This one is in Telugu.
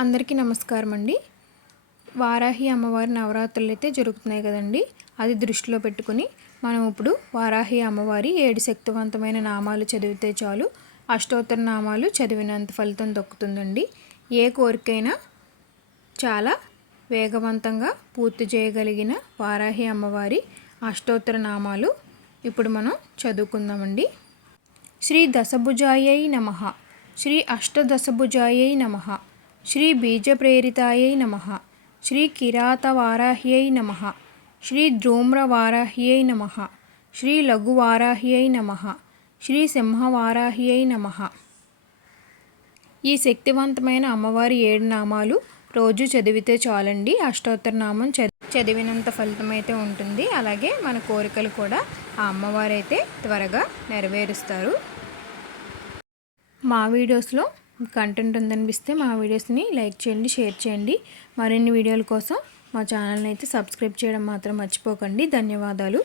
అందరికీ నమస్కారం అండి. వారాహి అమ్మవారి నవరాత్రులు అయితే జరుగుతున్నాయి కదండి. అది దృష్టిలో పెట్టుకుని మనం ఇప్పుడు వారాహి అమ్మవారి 7 శక్తివంతమైన నామాలు చదివితే చాలు అష్టోత్తర నామాలు చదివినంత ఫలితం దక్కుతుందండి. ఏ కోరికైనా చాలా వేగవంతంగా పూర్తి చేయగలిగిన వారాహి అమ్మవారి అష్టోత్తర నామాలు ఇప్పుడు మనం చదువుకుందామండి. శ్రీ దశభుజాయై నమః, శ్రీ అష్టదశభుజాయై నమః, శ్రీ బీజప్రేరితాయై నమః, శ్రీ కిరాతవారాహ్యై నమః, శ్రీ ధూమ్రవారాహ్యై నమః, శ్రీ లఘువారాహ్యై నమః, శ్రీ సింహవారాహ్యై నమః. ఈ శక్తివంతమైన అమ్మవారి 7 నామాలు రోజు చదివితే చాలండి. అష్టోత్తర నామం చదివినంత ఫలితం అయితే ఉంటుంది. అలాగే మన కోరికలు కూడా ఆ అమ్మవారు అయితే త్వరగా నెరవేరుస్తారు. మా వీడియోస్లో కంటెంట్ ఉందనిపిస్తే మా వీడియోస్ని లైక్ చేయండి, షేర్ చేయండి. మరిన్ని వీడియోల కోసం మా ఛానల్ని అయితే సబ్స్క్రైబ్ చేయడం మాత్రం మర్చిపోకండి. ధన్యవాదాలు.